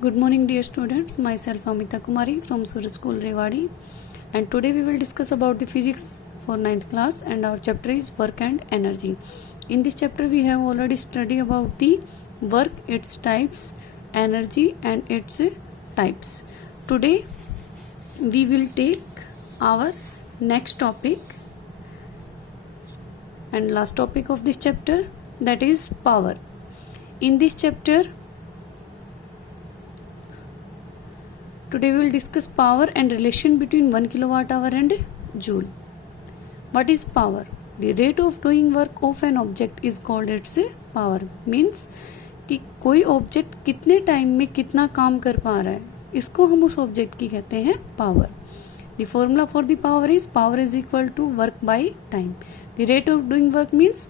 Good morning dear students, myself Amita Kumari from Suraj School Rewadi, and today we will discuss about the physics for 9th class and our chapter is work and energy. In this chapter we have already studied about the work, its types, energy and its types. Today we will take our next topic and last topic of this chapter, that is power. In this chapter today we will discuss power and relation between 1 kilowatt hour and joule. What is power? The rate of doing work of an object is called its power. Means कि कोई object कितने time में कितना काम कर पा रहा है, इसको हम उस ऑब्जेक्ट की कहते हैं power. The formula for the power is equal to work by time. The rate of doing work means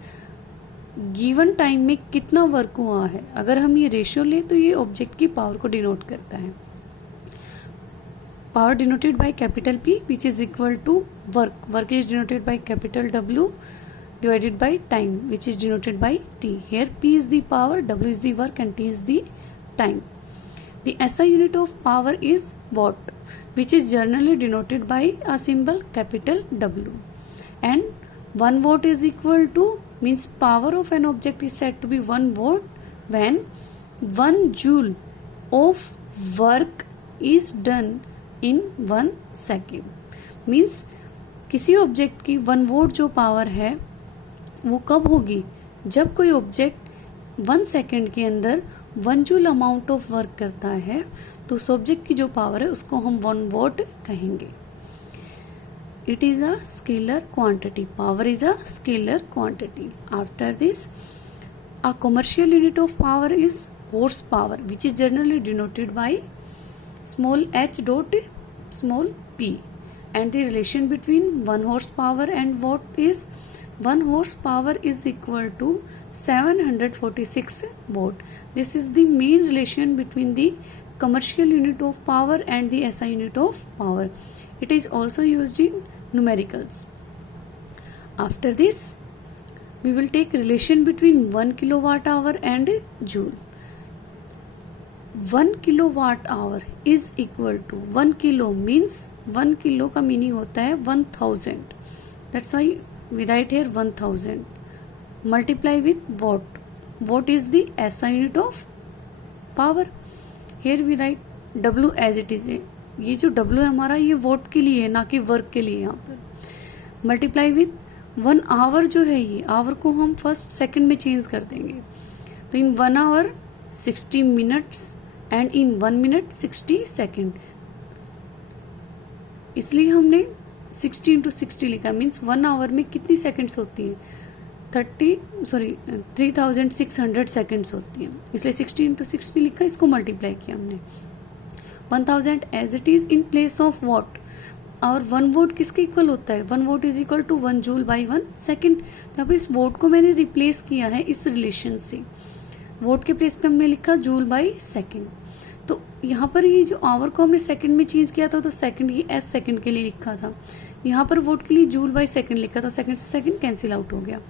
given time में कितना वर्क हुआ है. अगर हम ये रेशियो ले तो ये ऑब्जेक्ट की पावर को डिनोट करता है. Power denoted by capital P, which is equal to work. Work is denoted by capital W divided by time, which is denoted by T. Here P is the power, W is the work and T is the time. The SI unit of power is watt, which is generally denoted by a symbol capital W. And 1 watt is equal to, means power of an object is said to be 1 watt when 1 joule of work is done in 1 second. Means किसी object की 1 vote जो power है वो कब होगी, जब कोई object 1 second के अंदर 1 जूल अमाउंट ऑफ वर्क करता है, तो उस ऑब्जेक्ट की जो पावर है उसको हम 1 वोट कहेंगे. It is a scalar quantity. Power is a scalar quantity. After this a commercial unit of power is horse power, which is generally denoted by small h dot small p, and the relation between 1 horsepower and watt is 1 horsepower is equal to 746 watt. This is the main relation between the commercial unit of power and the SI unit of power. It is also used in numericals. After this we will take relation between 1 kilowatt hour and joule. 1 kilowatt hour is equal to 1 kilo means 1 kilo का meaning होता है 1000. That's why we write here 1000. Multiply with watt. Watt is the SI unit of power. Here we write W as it is. ये जो W है हमारा, ये vote के लिए है, ना कि वर्क के लिए. यहाँ पर मल्टीप्लाई विथ 1 आवर जो है, ये आवर को हम फर्स्ट सेकंड में चेंज कर देंगे. तो in 1 hour 60 minutes and in 1 minute 60 second. इसलिए हमने 60 इंटू 60 लिखा. मीन्स 1 आवर में कितनी सेकेंड्स होती हैं, 3600 सेकेंड्स होती हैं. इसलिए 60 इंटू 60 लिखा, इसको मल्टीप्लाई किया हमने. 1000 as it is in place of watt. और 1 वोट किसके इक्वल होता है, 1 watt is equal to 1 joule by 1 second. यहाँ पर इस वोट को मैंने रिप्लेस किया है इस रिलेशन से. वोट के प्लेस पे हमने लिखा जूल बाई सेकेंड. तो यहाँ पर ये जो आवर को हमने सेकंड में चेंज किया था, तो सेकंड की एस सेकंड के लिए लिखा था. यहाँ पर वोट के लिए जूल बाई सेकंड लिखा, तो सेकंड से सेकंड कैंसिल आउट हो गया.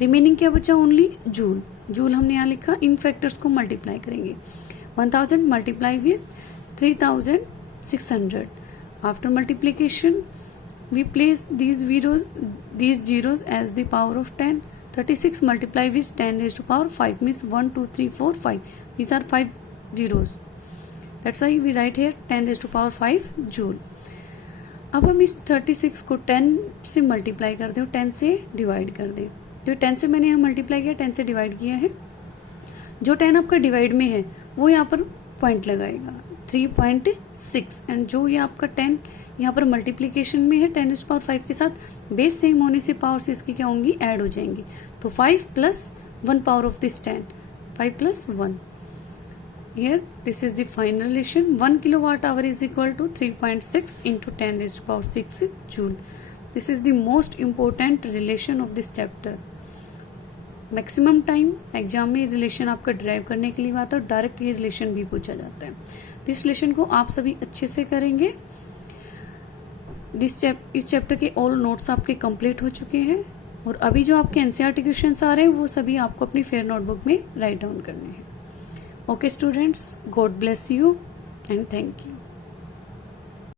रिमेनिंग क्या बचा, ओनली जूल. जूल हमने यहाँ लिखा. इन फैक्टर्स को मल्टीप्लाई करेंगे. 1000 multiply with 3600. After multiplication we place these zeros as the power of 10. 36 multiply with 10 raised to power 5 means 1 2 3 4 5. These are 5 zeros. That's why we write here 10 raised to power 5 joule. अब हम इस 36 को 10 से multiply कर दें, 10 से divide कर दें. तो 10 से मैंने यहाँ मल्टीप्लाई किया, 10 से डिवाइड किया है. जो 10 आपका डिवाइड में है वो यहाँ पर पॉइंट लगाएगा 3.6, एंड जो ये आपका 10 यहाँ पर मल्टीप्लीकेशन में है 10 raised to power 5 के साथ, बेस सेम होने से पावर्स इसकी क्या होंगी, ऐड हो जाएंगी. तो 5 plus 1 power of this 10, 5 plus 1. Here this is the final relation. 1 kilowatt hour is equal to 3.6 into 10 raised to power 6 joule. This is the most important relation of this chapter. Maximum time exam में relation आपका drive करने के लिए आता है, direct ये relation भी पूछा जाता है. तो इस रिलेशन को आप सभी अच्छे से करेंगे. इस चैप्टर के ऑल नोट्स आपके कंप्लीट हो चुके हैं, और अभी जो आपके एनसीईआरटी क्वेश्चंस आ रहे हैं वो सभी आपको अपनी फेयर नोटबुक में राइट डाउन करने हैं. Okay students, God bless you and thank you.